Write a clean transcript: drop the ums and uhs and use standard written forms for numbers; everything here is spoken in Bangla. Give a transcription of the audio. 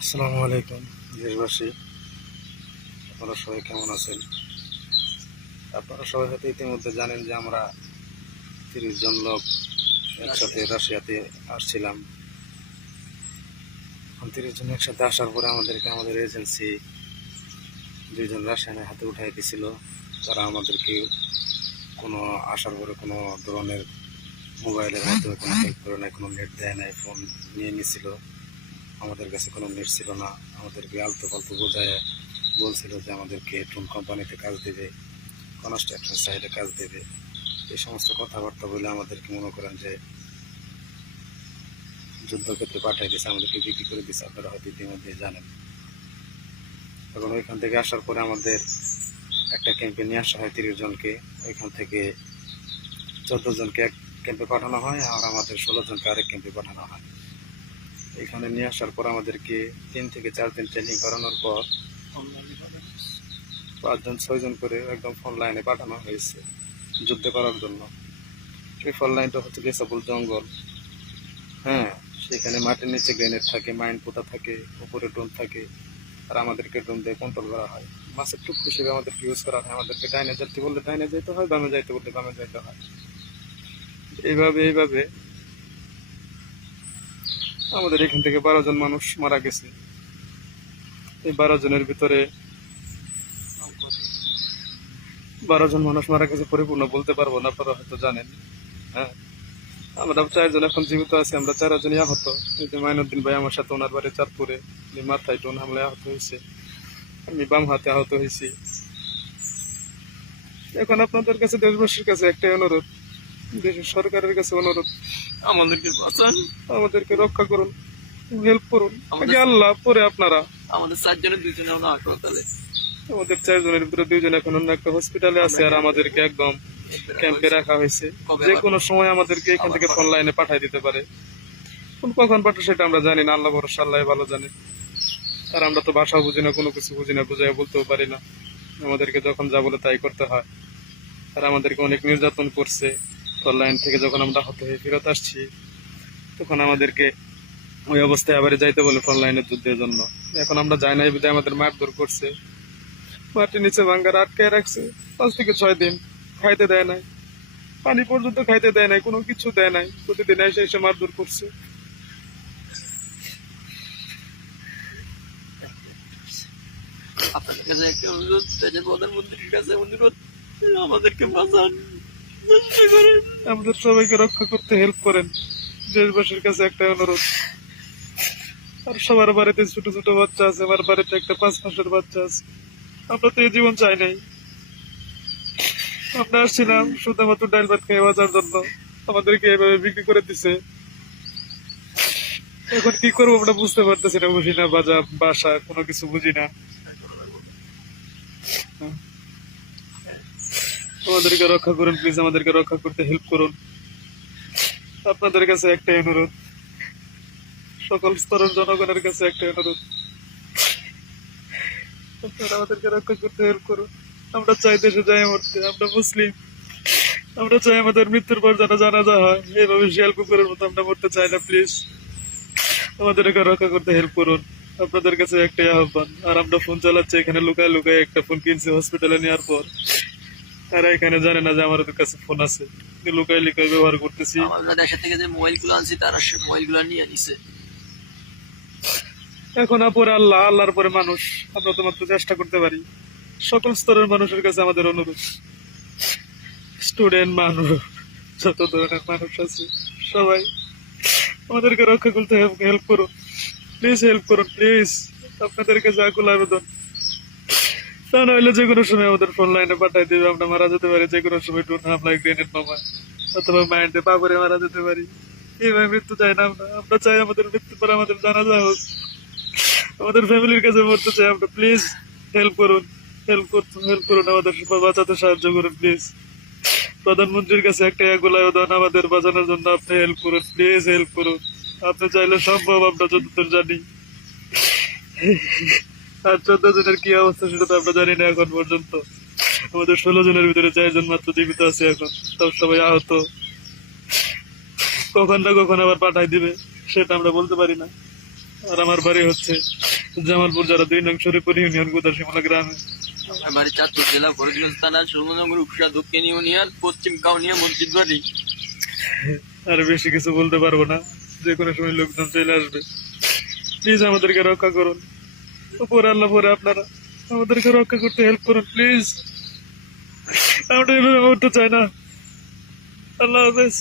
আসসালামু আলাইকুম দেশবাসী, আপনারা সবাই কেমন আছেন? আপনারা সবাই হয়তো ইতিমধ্যে জানেন যে আমরা 30 জন লোক একসাথে রাশিয়াতে আসছিলাম। 30 জন একসাথে আসার পরে আমাদেরকে আমাদের এজেন্সি 2 জন রাশিয়ানের হাতে উঠাই দিয়েছিল। তারা আমাদেরকে কোনো আসার পরে কোনো ধরনের মোবাইলের মাধ্যমে কোনো হেল্প করে নাই, কোনো নেট দেয় নাই, ফোন নিয়ে নিয়েছিল। আমাদের কাছে কোনো নেট ছিল না। আমাদেরকে আলতু ফালতু বোঝায় বলছিল যে আমাদেরকে টুন কোম্পানিতে কাজ দেবে, কনস্ট্রাকশন সাইডে কাজ দেবে। এই সমস্ত কথাবার্তা বলে আমাদেরকে মনে করেন যে যুদ্ধক্ষেত্রে পাঠিয়ে দিয়েছে, আমাদেরকে বিক্রি করে দিয়েছে। আপনারা হয়তো ইতিমধ্যে জানেন। এবং ওইখান থেকে আসার পরে আমাদের একটা ক্যাম্পে নিয়ে আসা হয় 30 জনকে। ওইখান থেকে 14 জনকে এক ক্যাম্পে পাঠানো হয়, আর আমাদের 16 জনকে আরেক ক্যাম্পে পাঠানো হয়। এখানে নিয়ে আসার পর আমাদেরকে 3 থেকে 4 দিন ট্রেনিং করানোর পর 5 জন 6 জন করে একদম ফোন লাইনে পাঠানো হয়েছে যুদ্ধ করার জন্য। সেই ফোন লাইনটা হচ্ছে গেসাবুল জঙ্গল। হ্যাঁ, সেখানে মাটির নিচে গ্রেনেড থাকে, মাইন পোতা থাকে, উপরে ড্রোন থাকে, আর আমাদেরকে ড্রোন দিয়ে কন্ট্রোল করা হয়। মাছের টুক হিসেবে আমাদেরকে ইউজ করা হয়। আমাদেরকে ডাইনে যেতে বললে ডাইনে যেতে হয়, বামে যাইতে বললে বামে যাইতে হয়। এইভাবে আমাদের এখান থেকে 12 জন মানুষ মারা গেছে। এই 12 জনের ভিতরে 12 জন মানুষ মারা গেছে পরিপূর্ণ বলতে পারবো না, আপনারা হয়তো জানেন। হ্যাঁ, আমরা 4 জন এখন জীবিত আছি, আমরা 4 জনই আহত। এই যে মাইনুদ্দিন ভাই আমার সাথে, ওনার বাড়ি চাঁদপুরে, মাথায় টোন হামলায় আহত হয়েছে। আমি বাম হাতে আহত হয়েছি। এখন আপনাদের কাছে, দেশবাসীর কাছে একটাই অনুরোধ, দেশের সরকারের কাছে অনুরোধ, আমাদেরকে বাঁচান, আমাদেরকে রক্ষা করুন, হেল্প করুন। আগে আল্লাহ, পরে আপনারা। আমাদের 4 জনের 2 জন হাসপাতালে, আমাদের 4 জনের ভিতরে 2 জন এখন অন্য একটা হসপিটালে আছে, আর আমাদেরকে একদম ক্যাম্পে রাখা হয়েছে। যে কোনো সময় আমাদেরকে এখান থেকে ফোন লাইনে পাঠিয়ে দিতে পারে। কখন পাঠায় সেটা আমরা জানি না, আল্লাহ ভরসা, আল্লাহ ভালো জানে। আর আমরা তো ভাষা বুঝি না, কোনো কিছু বুঝি না, বুঝাই বলতেও পারি না। আমাদেরকে যখন যা বলে তাই করতে হয়। আর আমাদেরকে অনেক নির্যাতন করছে। ফোন লাইন থেকে যখন আমরা হতে হয়ে ফেরত আসছি, তখন আমাদেরকে ওই অবস্থায় আবার যাইতে বলে ফোন লাইনের যুদ্ধের জন্য। এখন আমরা যাই নাই বিধায় আমাদের মারধর করছে, মাটির নিচে ভাঙ্গার আটকায় রাখছে 5 থেকে 6 দিন। খাইতে দেয় নাই, পানি পর্যন্ত খাইতে দেয় নাই, কোনো কিছু দেয় নাই। প্রতিদিন এসে এসে মারধর করছে। আপনাদের কাছে একটা অনুরোধ, দেশের প্রধানমন্ত্রীর কাছে অনুরোধ, আমাদেরকে বাঁচান, আমাদের সবাইকে রক্ষা করতে হেল্প করেন। দেশবাসীর কাছে একটা অনুরোধ। আর সবার বাড়িতে ছোট ছোট বাচ্চা আছে, আমার বাড়িতে একটা 5 মাসের বাচ্চা আছে। আমরা তো এই জীবন চাই নাই। আমরা আসছিলাম শুধুমাত্র ডাল ভাত খেয়ে বাঁচার জন্য, আমাদেরকে এইভাবে বিক্রি করে দিছে। এখন কি করবো আমরা বুঝতে পারতেছি না, বুঝি না বাসা, কোনো কিছু বুঝি না। আমাদেরকে রক্ষা করুন প্লিজ, আমাদেরকে রক্ষা করতে হেল্প করুন। আপনাদের কাছে একটাই অনুরোধ, সকল স্তরের জনগণের কাছে একটাই অনুরোধ, আপনারা আমাদেরকে রক্ষা করতে হেল্প করুন। আমরা চাই দেশে যাই মরতে, আমরা মুসলিম। আমরা চাই আমাদের মৃত্যুর পর যেন জানাজা হয়। এইভাবে শিয়াল কুকুরের মতো আমরা মরতে চাই না। প্লিজ আমাদেরকে রক্ষা করতে হেল্প করুন। আপনাদের কাছে একটাই আহ্বান। আর আমরা ফোন চালাচ্ছি এখানে, লুকায় লুকায় একটা ফোন কিনছি হসপিটালে নেওয়ার পর। তারা এখানে জানে না যে আমাদের কাছে ফোন আছে, লুকায় লুকায় ব্যবহার করতেছি। আমরা দেশের থেকে যে মোবাইল গুলো আনছি, তারা সে মোবাইল গুলো নিয়ে নিছে। এখন পরে আল্লাহ, আল্লাহর পরে মানুষ। আমরা তো মাত্র চেষ্টা করতে পারি। সকল স্তরের মানুষের কাছে আমাদের অনুরোধ, স্টুডেন্ট মানুষ, যত ধরনের মানুষ আছে সবাই আমাদেরকে রক্ষা করতে হেল্প করুন। প্লিজ হেল্প করুন প্লিজ। আপনাদের কাছে আকুল আবেদন। তা নইলে যে কোনো সময় আমাদের ফোন লাইনে পাঠাই দেবে, আমরা মারা যেতে পারি। যে কোনো সময় ড্রোন হামলায়, গ্রেনেড মামায়, অথবা মাইন্ডে পা করে মারা যেতে পারি। এইভাবে মৃত্যু চাই না আমরা। আমরা চাই আমাদের মৃত্যু পরে আমাদের জানাজা হোক, আমাদের ফ্যামিলির কাছে মরতে চাই আমরা। প্লিজ হেল্প করুন, হেল্প করুন, আমাদের বাঁচাতে সাহায্য করুন প্লিজ। প্রধানমন্ত্রীর কাছে একটা আকুল আবেদন, আমাদের বাঁচানোর জন্য আপনি হেল্প করুন প্লিজ, হেল্প করুন। আপনি চাইলে সম্ভব, আমরা যতদূর জানি। আর 14 জনের কি অবস্থা সেটা তো আমরা জানি না এখন পর্যন্ত। আমাদের 16 জনের ভিতরে 4 জন মাত্র জীবিত আছে এখন, সব সবাই আহত। কখন না কখন আবার পাঠাই দিবে সেটা আমরা বলতে পারি না। আর আমার বাড়ি হচ্ছে জামালপুর যারা 2 নং শরীফপুর ইউনিয়ন গোদাসিমলা গ্রামে। আমার বাড়ি চাঁদপুর জেলা ফরিদগঞ্জ থানা সুরমনগর উপসা দক্ষিণ ইউনিয়ন পশ্চিম কাউনিয়া মসজিদ বাড়ি। আর বেশি কিছু বলতে পারবো না, যে কোনো সময় লোকজন চলে আসবে। প্লিজ আমাদেরকে রক্ষা করুন, উপরে আল্লাহ পরে আপনারা আমাদেরকে রক্ষা করতে হেল্প করুন প্লিজ। আমরা এভাবে মরতে চাই না। আল্লাহ হাফেজ।